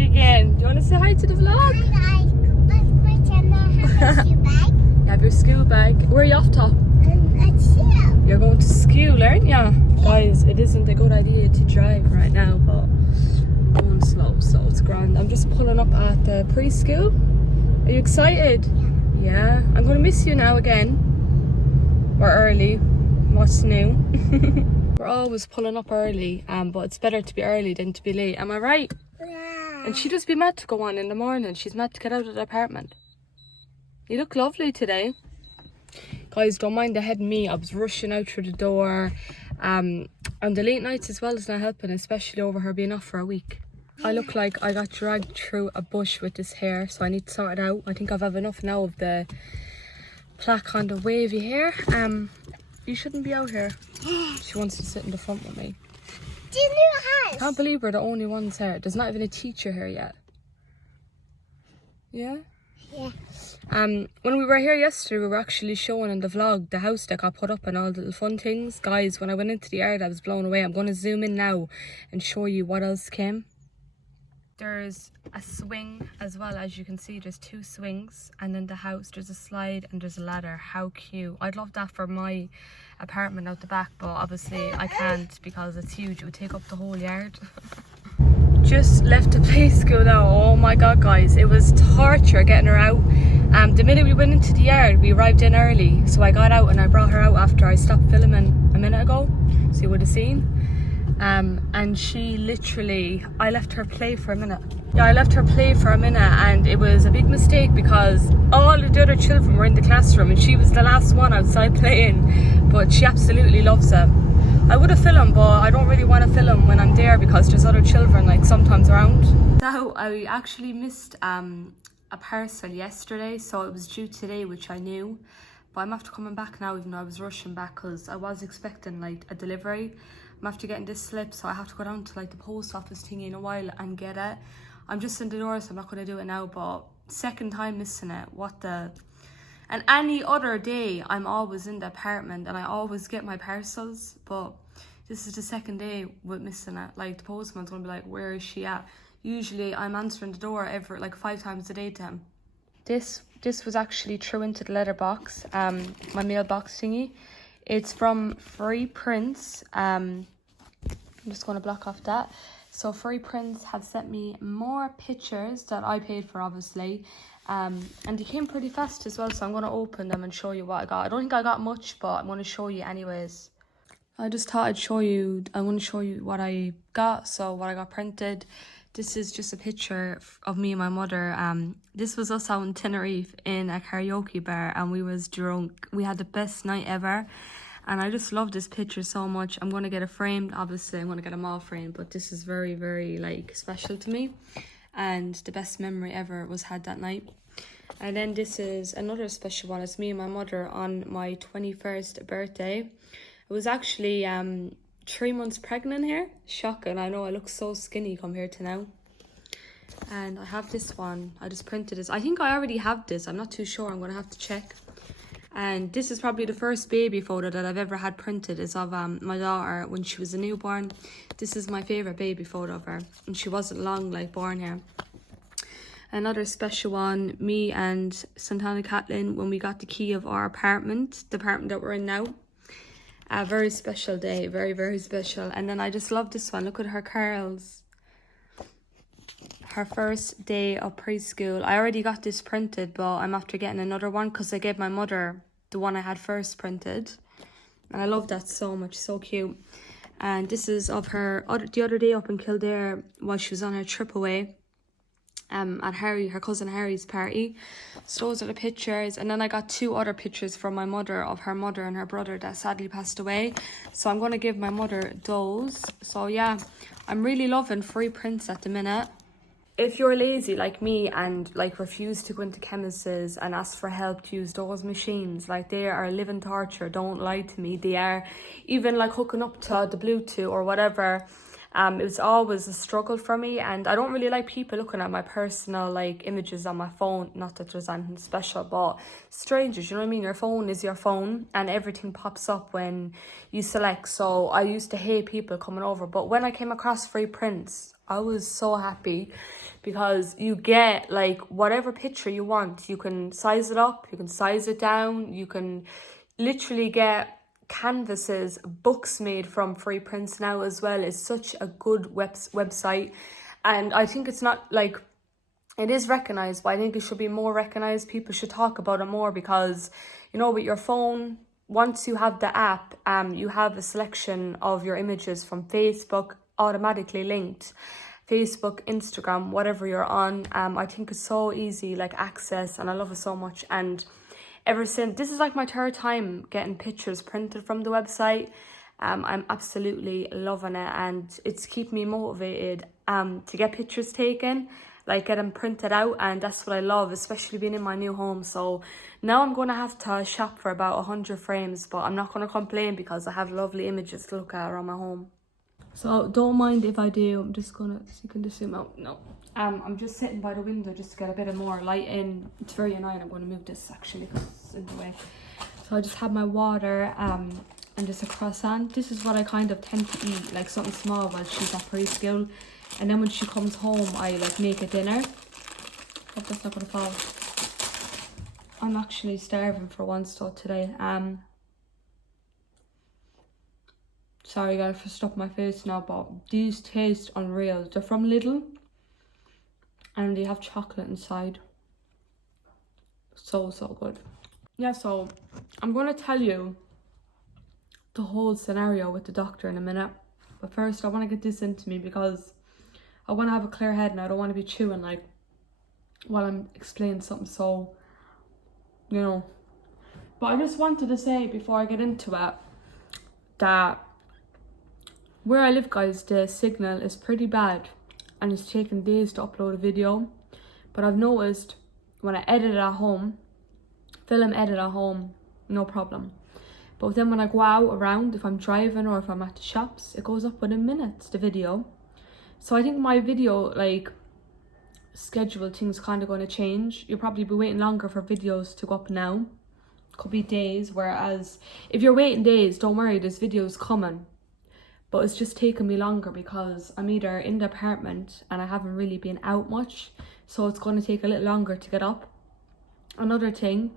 again. Do you want to say hi to the vlog? Hi guys, welcome back to my channel. Have a shoe bag. You have your school bag. Where are you off to? At school. You're going to school, aren't you? Guys, it isn't a good idea to drive right now, but I'm going slow, so it's grand. I'm just pulling up at the preschool. Are you excited? Yeah. I'm going to miss you now again. We're early. What's new? We're always pulling up early, but it's better to be early than to be late. Am I right? Yeah. And she just be mad to go on in the morning. She's mad to get out of the apartment. You look lovely today. Guys, don't mind the head and me. I was rushing out through the door. And the late nights as well is not helping, especially over her being off for a week. I look like I got dragged through a bush with this hair, so I need to sort it out. I think I've had enough now of the plaque on the wavy hair. You shouldn't be out here. She wants to sit in the front with me. Do you new house? I can't believe we're the only ones here. There's not even a teacher here yet. Yeah? Yeah. When we were here yesterday, we were actually showing in the vlog the house that got put up and all the little fun things. Guys, when I went into the yard, I was blown away. I'm going to zoom in now and show you what else came. There's a swing as well, as you can see. There's 2 swings, and then the house, there's a slide and there's a ladder. How cute. I'd love that for my apartment out the back, but obviously I can't because it's huge. It would take up the whole yard. Just left the play school now. Oh my god, guys, it was torture getting her out. The minute we went into the yard, we arrived in early, so I got out and I brought her out after I stopped filming a minute ago, so you would have seen. And she literally, I left her play for a minute. Yeah, I left her play for a minute, and it was a big mistake because all of the other children were in the classroom and she was the last one outside playing, but she absolutely loves it. I would have filmed, but I don't really want to film when I'm there because there's other children like sometimes around. So I actually missed a parcel yesterday, so it was due today, which I knew, but I'm after coming back now, even though I was rushing back because I was expecting like a delivery. I'm after getting this slip, so I have to go down to like the post office thingy in a while and get it. I'm just in the door, so I'm not going to do it now, but second time missing it. What the... And any other day, I'm always in the apartment and I always get my parcels, but this is the second day with missing it. Like, the postman's going to be like, where is she at? Usually, I'm answering the door every, like, 5 times a day to him. This was actually thrown into the letterbox, my mailbox thingy. It's from Free Prints. I'm just going to block off that. So Free Prints have sent me more pictures that I paid for, obviously. And they came pretty fast as well, so I'm going to open them and show you what I got. I don't think I got much, but I'm going to show you anyways. I just thought I'd show you, I'm going to show you what I got, so what I got printed. This is just a picture of me and my mother. This was us out in Tenerife in a karaoke bar, and we was drunk. We had the best night ever. And I just love this picture so much. I'm going to get it framed. Obviously, I'm going to get them all framed. But this is very, very, like, special to me. And the best memory ever was had that night. And then this is another special one. It's me and my mother on my 21st birthday. I was actually 3 months pregnant here. Shocking. I know I look so skinny compared to now. And I have this one. I just printed this. I think I already have this. I'm not too sure. I'm going to have to check. And this is probably the first baby photo that I've ever had printed. Is of my daughter when she was a newborn. This is my favourite baby photo of her. And she wasn't long, like, born here. Another special one, me and Santana Catlin, when we got the key of our apartment, the apartment that we're in now. A very special day, very, very special. And then I just love this one. Look at her curls. Her first day of preschool. I already got this printed, but I'm after getting another one because I gave my mother the one I had first printed. And I love that so much, so cute. And this is of her the other day up in Kildare while she was on her trip away. At her cousin Harry's party. So those are the pictures. And then I got 2 other pictures from my mother of her mother and her brother that sadly passed away. So I'm going to give my mother those. So yeah, I'm really loving Free Prints at the minute. If you're lazy like me and like refuse to go into chemists and ask for help to use those machines, like they are living torture, don't lie to me. They are, even like hooking up to the Bluetooth or whatever. It was always a struggle for me, and I don't really like people looking at my personal like images on my phone. Not that there's anything special, but strangers, you know what I mean? Your phone is your phone and everything pops up when you select. So I used to hate people coming over, but when I came across Free Prints, I was so happy because you get like whatever picture you want. You can size it up, you can size it down, you can literally get canvases, books made from free prints now as well. It's such a good website, and I think it's not like, it is recognized, but I think it should be more recognized. People should talk about it more because, you know, with your phone, once you have the app, you have a selection of your images from Facebook automatically linked. Facebook, Instagram, whatever you're on. I think it's so easy, like access, and I love it so much. And ever since, this is like my third time getting pictures printed from the website. I'm absolutely loving it, and it's keeping me motivated to get pictures taken, like get them printed out, and that's what I love, especially being in my new home. So now I'm going to have to shop for about 100 frames, but I'm not going to complain because I have lovely images to look at around my home. So don't mind if I do. I'm just gonna, so you can just zoom out. No, I'm just sitting by the window just to get a bit of more light in. It's very annoying. I'm going to move this actually because it's in the way. So I just have my water and just a croissant. This is what I kind of tend to eat, like something small while she's at preschool, and then when she comes home I like make a dinner. Hope that's not gonna fall. I'm actually starving for once though today. Sorry guys for stuffing my face now, but these taste unreal. They're from Lidl and they have chocolate inside. So good. Yeah, so I'm going to tell you the whole scenario with the doctor in a minute. But first I want to get this into me because I want to have a clear head and I don't want to be chewing like while I'm explaining something, so, you know. But I just wanted to say before I get into it that where I live, guys, the signal is pretty bad and it's taking days to upload a video. But I've noticed when I edit at home, film edit at home, no problem. But then when I go out around, if I'm driving or if I'm at the shops, it goes up within minutes, the video. So I think my video, like, schedule things kind of going to change. You'll probably be waiting longer for videos to go up now. Could be days, whereas if you're waiting days, don't worry, there's videos coming. But it's just taken me longer because I'm either in the apartment and I haven't really been out much, so it's going to take a little longer to get up. Another thing,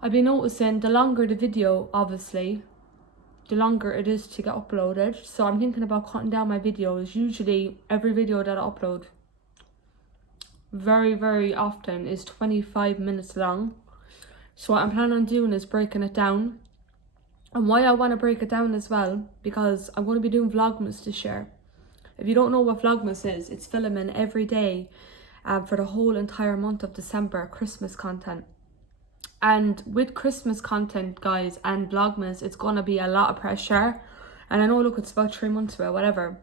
I've been noticing the longer the video, obviously, the longer it is to get uploaded. So I'm thinking about cutting down my videos. Usually every video that I upload, very often, is 25 minutes long. So what I'm planning on doing is breaking it down. And why I want to break it down as well, because I'm going to be doing Vlogmas this year. If you don't know what Vlogmas is, it's filming every day for the whole entire month of December, Christmas content. And with Christmas content, guys, and Vlogmas, it's going to be a lot of pressure. And I know, look, it's about 3 months away, whatever.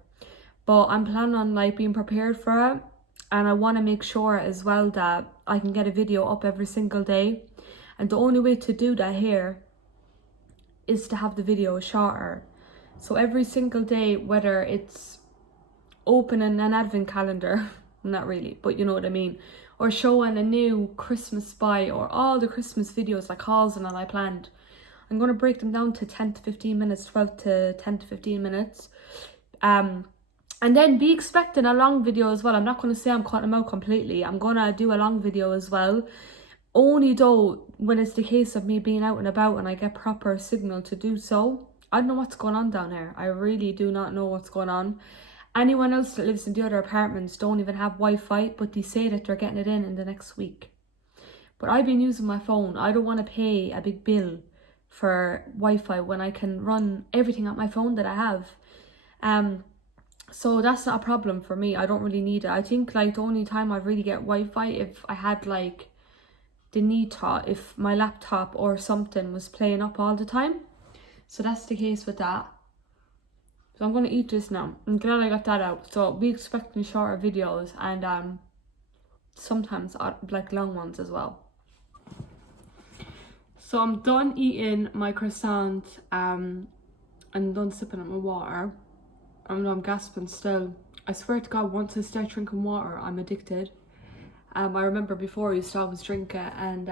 But I'm planning on like being prepared for it. And I want to make sure as well that I can get a video up every single day. And the only way to do that here is to have the video shorter. So every single day, whether it's opening an advent calendar, not really, but you know what I mean, or showing a new Christmas buy, or all the Christmas videos like hauls and all I planned, I'm going to break them down to 10 to 15 minutes, 12 to 10 to 15 minutes. And then be expecting a long video as well. I'm not going to say I'm cutting them out completely. I'm going to do a long video as well. Only though when it's the case of me being out and about and I get proper signal to do so. I don't know what's going on down here. I really do not know what's going on. Anyone else that lives in the other apartments don't even have Wi-Fi, but they say that they're getting it in the next week. But I've been using my phone. I don't want to pay a big bill for Wi-Fi when I can run everything on my phone that I have. So that's not a problem for me. I don't really need it. I think like the only time I really get Wi-Fi if I had like the need to, if my laptop or something was playing up all the time. So that's the case with that. So I'm going to eat this now. I'm glad I got that out. So be expecting shorter videos and sometimes like long ones as well. So I'm done eating my croissant and done sipping on my water. I'm gasping still. I swear to God, once I start drinking water, I'm addicted. I remember before I used to always drink it, and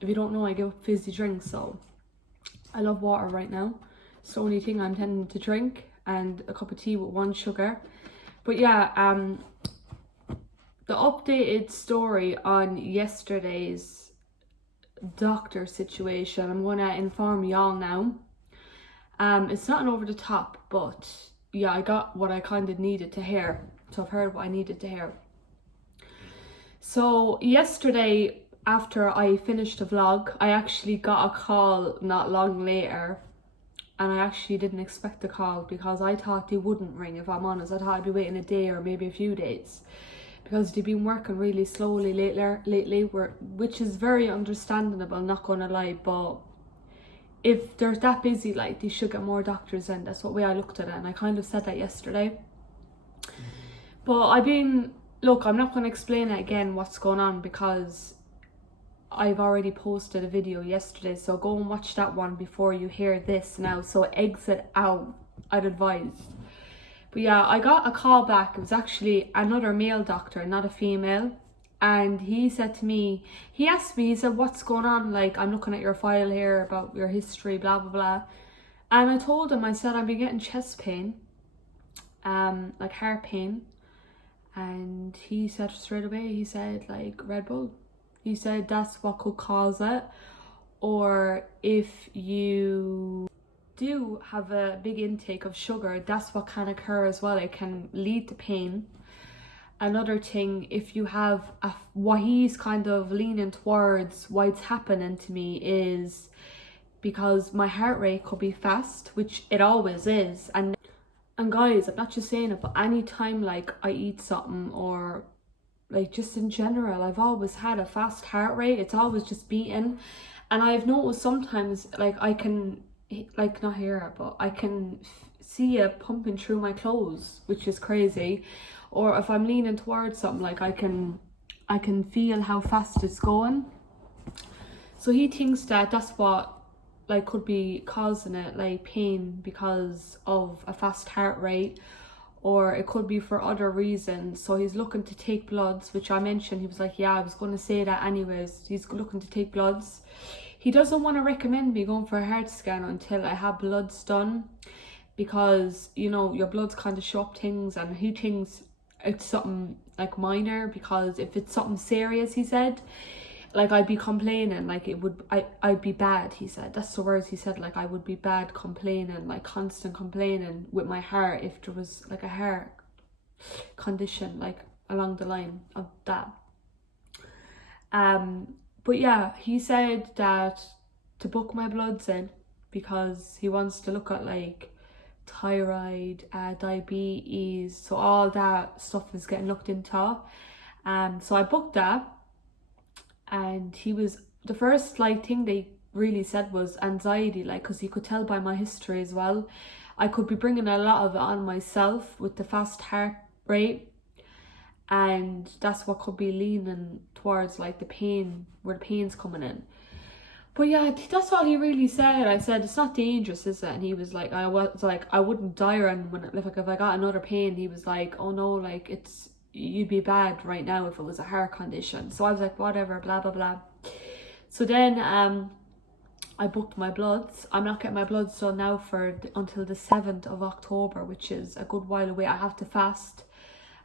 if you don't know, I give up fizzy drinks, so I love water right now. It's the only thing I'm tending to drink, and a cup of tea with 1 sugar. But yeah, the updated story on yesterday's doctor situation, I'm gonna inform y'all now. It's not an over the top, but yeah, I got what I kind of needed to hear. So I've heard what I needed to hear. So yesterday, after I finished the vlog, I actually got a call not long later, and I actually didn't expect the call because I thought they wouldn't ring, if I'm honest. I thought I'd be waiting a day or maybe a few days because they've been working really slowly lately, which is very understandable, not gonna lie, but if they're that busy, like, they should get more doctors in. That's what way I looked at it, and I kind of said that yesterday. But look, I'm not going to explain it again what's going on because I've already posted a video yesterday, so go and watch that one before you hear this now. So exit out, I'd advise. But yeah, I got a call back. It was actually another male doctor, not a female. And he said to me, he asked me, he said, what's going on? Like, I'm looking at your file here about your history, blah, blah, blah. And I told him, I said, I've been getting chest pain, like heart pain. And he said straight away, he said, like, Red Bull. He said that's what could cause it. Or if you do have a big intake of sugar, that's what can occur as well. It can lead to pain. Another thing, if you have what he's kind of leaning towards, why it's happening to me is because my heart rate could be fast, which it always is. And guys, I'm not just saying it, but anytime like I eat something or like just in general, I've always had a fast heart rate. It's always just beating. And I've noticed sometimes like I can, like, not hear it, but I can see it pumping through my clothes, which is crazy. Or if I'm leaning towards something, like I can feel how fast it's going. So he thinks that that's what like could be causing it, like pain because of a fast heart rate, or it could be for other reasons. So he's looking to take bloods, which I mentioned. He was like, yeah, I was going to say that anyways. He's looking to take bloods. He doesn't want to recommend me going for a heart scan until I have bloods done, because, you know, your bloods kind of show up things, and he thinks it's something like minor, because if it's something serious, he said, like, I'd be complaining, like I'd be bad, he said. That's the words he said, like I would be bad complaining, like constant complaining with my heart if there was like a heart condition, like along the line of that. But yeah, he said that to book my bloods in because he wants to look at like thyroid, diabetes, so all that stuff is getting looked into. So I booked that, and the first like thing they really said was anxiety, like, because he could tell by my history as well, I could be bringing a lot of it on myself with the fast heart rate, and that's what could be leaning towards like the pain, where the pain's coming in. But yeah, that's all he really said. I said, it's not dangerous, is it? And he was like, I wouldn't die around when, like, if I got another pain. He was like, oh no, like, you'd be bad right now if it was a heart condition. So I was like, whatever, blah, blah, blah. So then I booked my bloods. I'm not getting my bloods done now until the 7th of October, which is a good while away. I have to fast.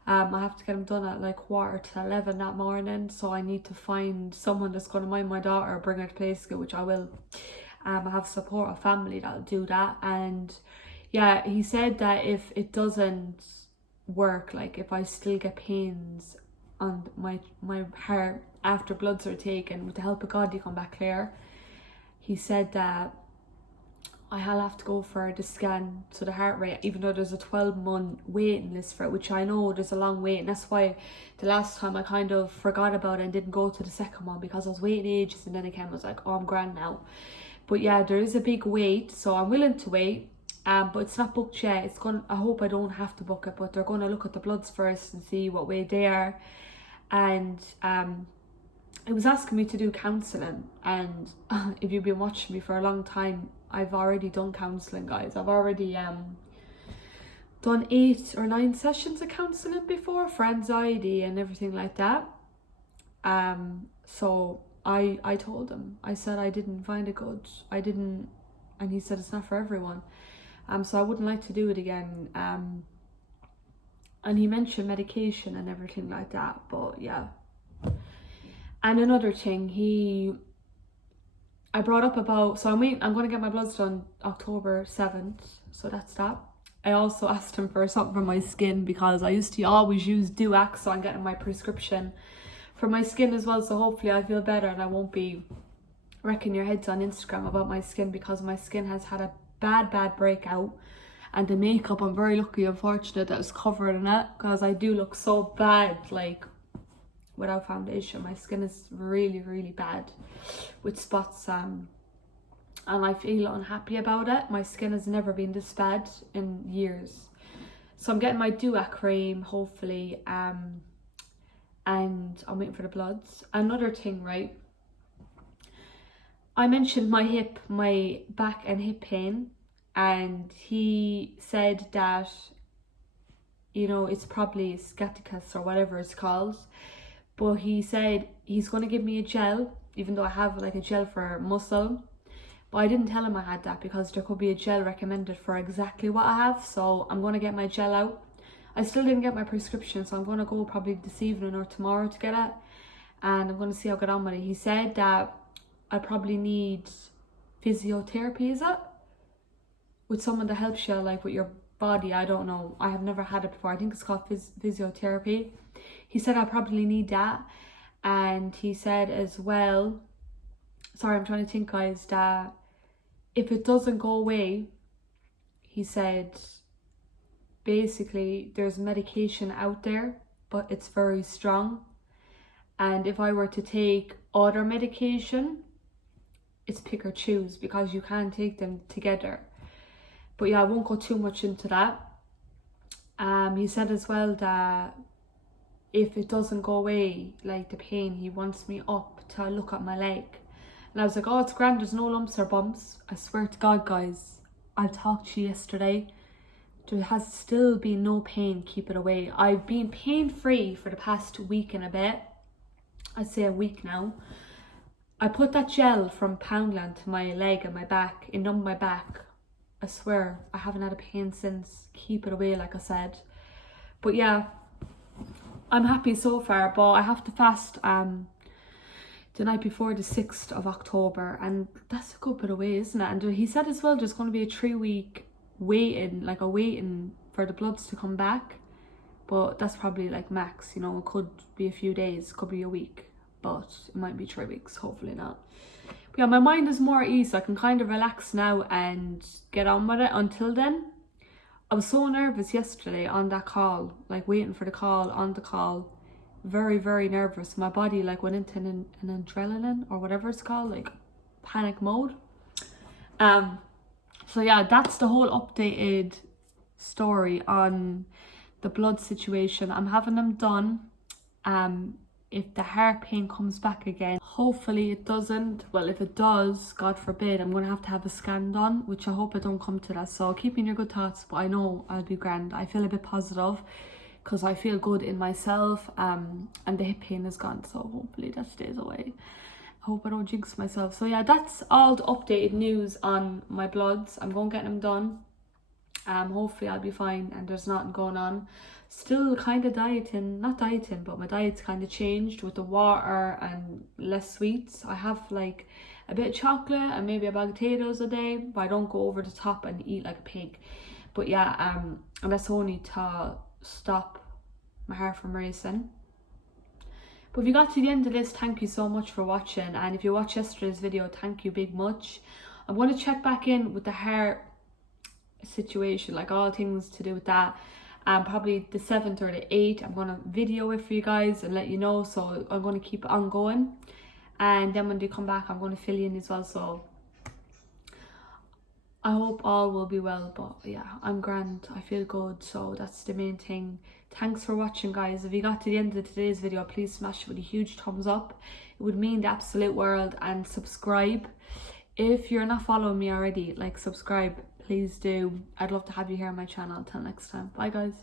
I have to get them done at like 11:15 that morning, so I need to find someone that's going to mind my daughter, bring her to play school, which I will. I have support of family that'll do that. And yeah, he said that if it doesn't work, like if I still get pains on my heart after bloods are taken, with the help of God you come back clear. He said that I'll have to go for the scan, so the heart rate, even though there's a 12-month waiting list for it, which I know there's a long wait, and that's why the last time I kind of forgot about it and didn't go to the second one, because I was waiting ages, and then again I was like, oh, I'm grand now. But yeah, there is a big wait, so I'm willing to wait, but it's not booked yet. I hope I don't have to book it, but they're going to look at the bloods first and see what way they are. And it was asking me to do counselling, and if you've been watching me for a long time, I've already done counselling, guys. I've already done 8 or 9 sessions of counselling before for anxiety and everything like that. So I told him, I said I didn't find it good. And he said it's not for everyone. So I wouldn't like to do it again. And he mentioned medication and everything like that, but yeah. And another thing, I brought up about, so I'm going to get my bloods done October 7th, so that's that. I also asked him for something for my skin because I used to always use Duax, so I'm getting my prescription for my skin as well, so hopefully I feel better and I won't be wrecking your heads on Instagram about my skin, because my skin has had a bad breakout. And the makeup, I'm very lucky, unfortunate, that was covered in it, because I do look so bad, like, without foundation. My skin is really bad with spots, and I feel unhappy about it. My skin has never been this bad in years. So I'm getting my Duac cream, hopefully, and I'm waiting for the bloods. Another thing, right? I mentioned my back and hip pain, and he said that, you know, it's probably sciaticus or whatever it's called. But he said he's going to give me a gel, even though I have like a gel for muscle. But I didn't tell him I had that, because there could be a gel recommended for exactly what I have. So I'm going to get my gel out. I still didn't get my prescription, so I'm going to go probably this evening or tomorrow to get it. And I'm going to see how I get on with it. He said that I probably need physiotherapy, is it? With someone that helps you like with your body. I don't know. I have never had it before. I think it's called physiotherapy. He said I probably need that. And he said as well, sorry, I'm trying to think, guys, that if it doesn't go away, he said basically there's medication out there, but it's very strong. And if I were to take other medication, it's pick or choose, because you can't take them together. But yeah, I won't go too much into that. He said as well that if it doesn't go away, like the pain, he wants me up to look at my leg. And I was like, oh, it's grand, there's no lumps or bumps. I swear to God, guys, I talked to you yesterday. There has still been no pain, keep it away. I've been pain-free for the past week and a bit. I'd say a week now. I put that gel from Poundland to my leg and my back, it numbed my back. I swear, I haven't had a pain since. Keep it away, like I said. But yeah, I'm happy so far, but I have to fast the night before the 6th of October, and that's a good bit away, isn't it? And he said as well there's going to be a 3-week waiting for the bloods to come back, but that's probably like max, you know. It could be a few days, could be a week, but it might be 3 weeks, hopefully not. But yeah, my mind is more at ease, so I can kind of relax now and get on with it. Until then, I was so nervous yesterday on that call, like waiting for the call, on the call. Very nervous. My body like went into an adrenaline or whatever it's called, like panic mode. So yeah, that's the whole updated story on the blood situation. I'm having them done. If the heart pain comes back again, hopefully it doesn't. Well, if it does, God forbid, I'm going to have a scan done, which I hope I don't come to that. So keep in your good thoughts, but I know I'll be grand. I feel a bit positive because I feel good in myself, and the hip pain is gone, so hopefully that stays away. I hope I don't jinx myself. So yeah, that's all the updated news on my bloods. I'm going to get them done. Hopefully I'll be fine and there's nothing going on. Still kind of dieting, not dieting, but my diet's kind of changed with the water and less sweets. I have like a bit of chocolate and maybe a bag of potatoes a day, but I don't go over the top and eat like a pig. But yeah, and that's only to stop my heart from racing. But if you got to the end of this, thank you so much for watching. And if you watched yesterday's video, thank you big much. I'm going to check back in with the heart situation, like all things to do with that. Probably the 7th or the 8th, I'm going to video it for you guys and let you know. So I'm going to keep it on going. And then when they come back, I'm going to fill you in as well. So I hope all will be well. But yeah, I'm grand. I feel good. So that's the main thing. Thanks for watching, guys. If you got to the end of today's video, please smash it with a huge thumbs up. It would mean the absolute world. And subscribe. If you're not following me already, like, subscribe. Please do. I'd love to have you here on my channel. Until next time. Bye, guys.